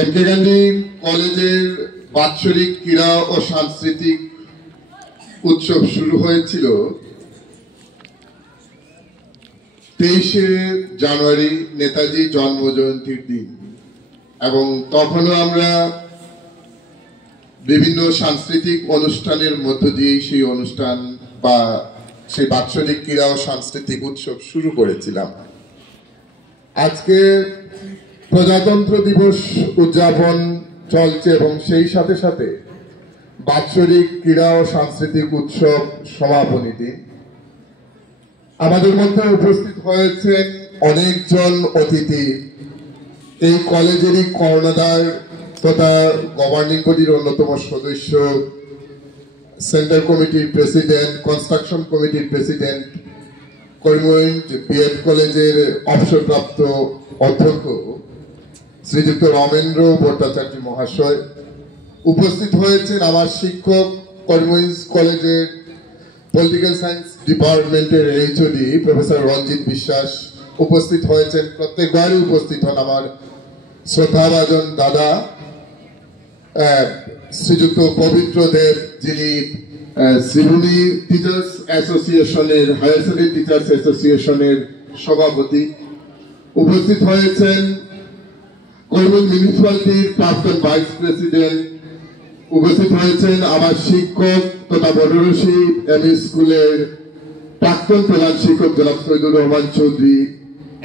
এমকে গান্ধী কলেজের বাৎসরিক ক্রীড়া ও সাংস্কৃতিক উৎসব শুরু হয়েছিল 23শে জানুয়ারি নেতাজি জন্মজয়ন্তীর দিন, এবং তখনও আমরা বিভিন্ন সাংস্কৃতিক অনুষ্ঠানের মধ্য দিয়ে সেই অনুষ্ঠান বা সেই বাৎসরিক ক্রীড়া ও সাংস্কৃতিক উৎসব শুরু করেছিলাম। আজকে প্রজাতন্ত্র দিবস উদযাপন চলছে এবং সেই সাথে সাথে বাৎসরিক ক্রীড়া ও সাংস্কৃতিক উৎসব সমাপনী দিন। আমাদের মধ্যে উপস্থিত হয়েছেন অনেকজন অতিথি, এই কলেজেরই কর্ণধার তথা গভর্নিং বডির অন্যতম সদস্য, সেন্টার কমিটির প্রেসিডেন্ট, কনস্ট্রাকশন কমিটির প্রেসিডেন্ট, করিমগঞ্জ বিএড কলেজের অবসরপ্রাপ্ত অধ্যক্ষ শ্রীযুক্ত রমেন্দ্র ভট্টাচার্য মহাশয়। উপস্থিত হয়েছেন আমার শিক্ষক, করিমগঞ্জ কলেজের পলিটিক্যাল সায়েন্স ডিপার্টমেন্টের এইচওডি প্রফেসর রঞ্জিত বিশ্বাস। উপস্থিত হয়েছেন, প্রত্যেকবারই উপস্থিত হন আমার শ্রদ্ধাভাজন দাদা শ্রীযুক্ত পবিত্র দেব, যিনি শ্রীভূমি টিচার্স অ্যাসোসিয়েশনের, হায়ার সেকেন্ডারি টিচার্স অ্যাসোসিয়েশনের সভাপতি। উপস্থিত হয়েছেন করিমগঞ্জ মিউনিসিপ্যালিটির প্রাক্তন ভাইস প্রেসিডেন্ট। উপস্থিত হয়েছেন আমার শিক্ষক তথা বড়রশি এমই স্কুলের প্রাক্তন প্রধান শিক্ষক জনাব সৈয়দুর রহমান চৌধুরী।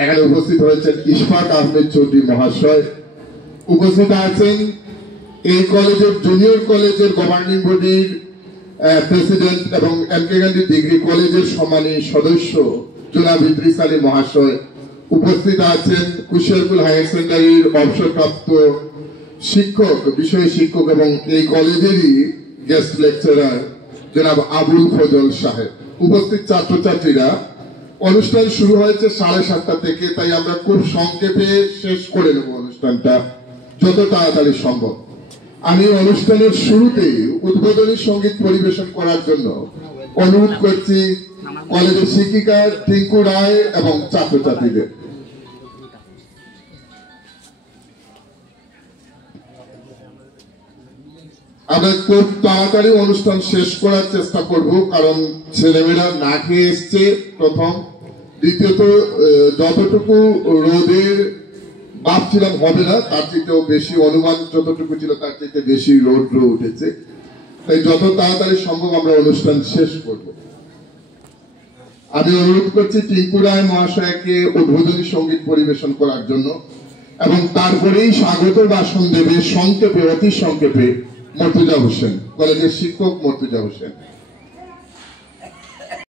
এখানে উপস্থিত হয়েছেন ইশফাক আহমেদ চৌধুরী মহাশয়। উপস্থিত আছেন এই কলেজের জুনিয়র কলেজের গভর্নিং বডির প্রেসিডেন্ট এবং এমকে গান্ধী ডিগ্রি কলেজের সম্মানী সদস্য জনাব ইদ্রিস আলী মহাশয়। উপস্থিত আছেন কুশিয়ারপুর হায়ার সেকেন্ডারির অবসরপ্রাপ্ত শিক্ষক, বিষয় শিক্ষক এবং এই কলেজেরই গেস্ট লেকচারার জনাব আবুল ফজল সাহেব। উপস্থিত ছাত্রছাত্রীরা, অনুষ্ঠান শুরু হয়েছে 7:30 থেকে, তাই আমরা খুব সংক্ষেপে শেষ করে নেব অনুষ্ঠানটা যত তাড়াতাড়ি সম্ভব। আমি অনুষ্ঠানের শুরুতেই উদ্বোধনী সঙ্গীত পরিবেশন করার জন্য অনুরোধ করছি কলেজের শিক্ষিকা টিঙ্কু রায় এবং ছাত্রছাত্রীদের। আমরা খুব তাড়াতাড়ি অনুষ্ঠান শেষ করার চেষ্টা করব, কারণ ছেলেমেয়েরা না খেয়ে এসছে প্রথম, দ্বিতীয়ত যতটুকু রোদের ভাবছিলাম হবে না, তার চেয়েও বেশি অনুমান যতটুকু ছিল তার চেয়ে বেশি রৌদ্র উঠেছে, তাই যত তাড়াতাড়ি সম্ভব আমরা অনুষ্ঠান শেষ করব। আমি অনুরোধ করছি টিঙ্কু রায় মহাশয়কে উদ্বোধনী সঙ্গীত পরিবেশন করার জন্য, এবং তারপরেই স্বাগত ভাষণ দেবে সংক্ষেপে, অতি সংক্ষেপে মর্তুজা হোসেন, কলেজের শিক্ষক মর্তুজা হোসেন।